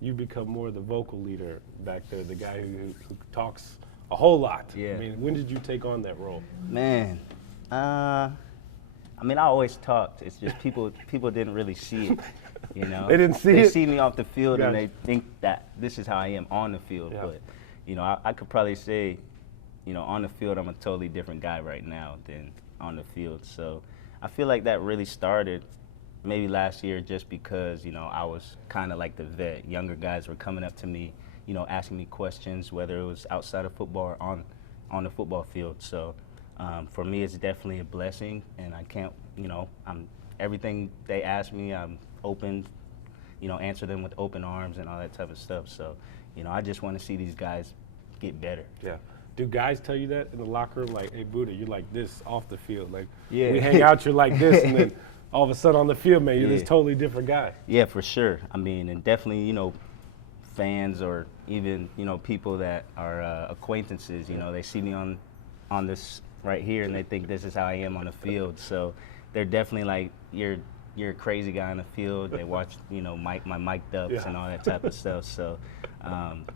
you become more the vocal leader back there, the guy who talks a whole lot. Yeah. I mean, when did you take on that role? Man, I mean, I always talked. It's just people didn't really see it, you know. They didn't see They it? see me off the field and Gotcha. they think that this is how I am on the field. Yeah. But, you know, I could probably say, you know, on the field I'm a totally different guy right now than on the field. So I feel like that really started maybe last year just because, you know, I was kind of like the vet. Younger guys were coming up to me, you know, asking me questions, whether it was outside of football or on the football field. So for me, it's definitely a blessing, and I can't, you know, everything they ask me, I'm open, you know, answer them with open arms and all that type of stuff. So, you know, I just want to see these guys get better. Yeah. Do guys tell you that in the locker room, like, hey, Budda, you're like this off the field? Like, Yeah. we hang out, you're like this, and then all of a sudden on the field, man, you're this Yeah. totally different guy. Yeah, for sure. I mean, and definitely, you know, fans or even, you know, people that are acquaintances, you know, they see me on this right here and they think this is how I am on the field. So they're definitely like, you're a crazy guy on the field. They watch, you know, my mic'd ups Yeah. and all that type of stuff. So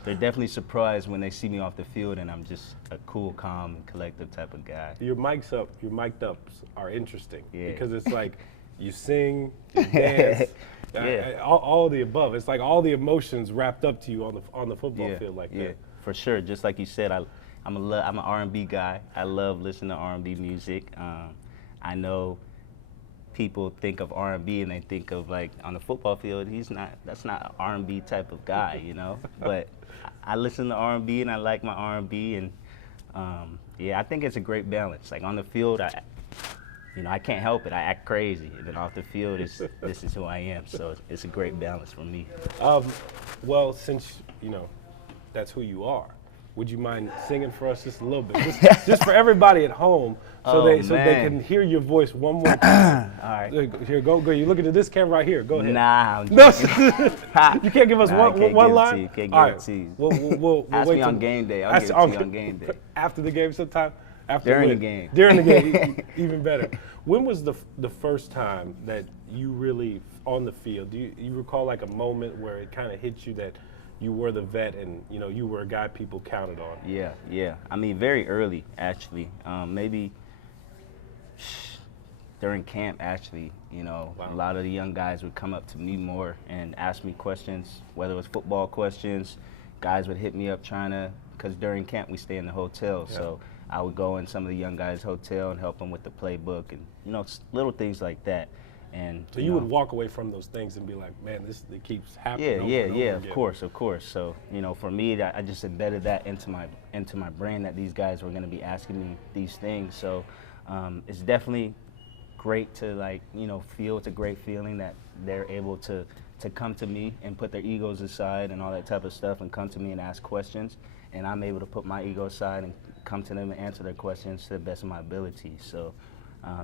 they're definitely surprised when they see me off the field and I'm just a cool, calm, and collective type of guy. Your mic'd ups are interesting Yeah. because it's like you sing, you dance, Yeah. all of the above. It's like all the emotions wrapped up to you on the football Yeah, field like yeah, that. for sure. Just like you said, I'm an R&B guy. I love listening to R&B music. I know people think of R&B and they think of like on the football field, that's not an R&B type of guy, you know. But I listen to R&B and I like my R&B, and yeah, I think it's a great balance. Like on the field, I can't help it. I act crazy, and then off the field, this is who I am. So it's a great balance for me. Well, since you know that's who you are, would you mind singing for us just a little bit, just for everybody at home, so they can hear your voice one more time? All right. Here, go. You look into this camera right here. Go ahead. Nah, I'm No, joking. you can't give us Nah, I can't one give it line. to you. Can't All give right. it to you. We'll Ask wait me on till- game day. I'll ask- give it to you on game day. After the game, sometime. After During the the game. During the game, even better. When was the first time that you really on the field? Do you recall like a moment where it kind of hit you that you were the vet and you know you were a guy people counted on? Yeah. I mean, very early actually. Maybe during camp actually. You know, Wow. a lot of the young guys would come up to me more and ask me questions, whether it was football questions. Guys would hit me up because during camp we stay in the hotel, Yeah. so I would go in some of the young guys' hotel and help them with the playbook and, you know, little things like that. And So you would walk away from those things and be like, man, it keeps happening. over and over of again. course. So, you know, for me, I just embedded that into my brain that these guys were going to be asking me these things. So it's definitely great to, like, you know, it's a great feeling that they're able to come to me and put their egos aside and all that type of stuff and come to me and ask questions. And I'm able to put my ego aside and come to them and answer their questions to the best of my ability. So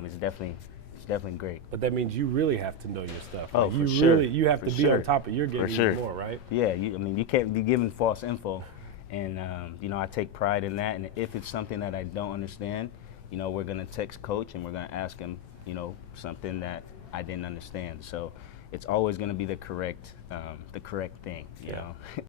it's definitely great. But that means you really have to know your stuff. Oh, Like, for you sure. really you have For to be sure. on top of your game For sure. even more, right? Yeah, you can't be giving false info. And, you know, I take pride in that. And if it's something that I don't understand, you know, we're going to text coach and we're going to ask him, you know, something that I didn't understand. So it's always going to be the correct thing, you know.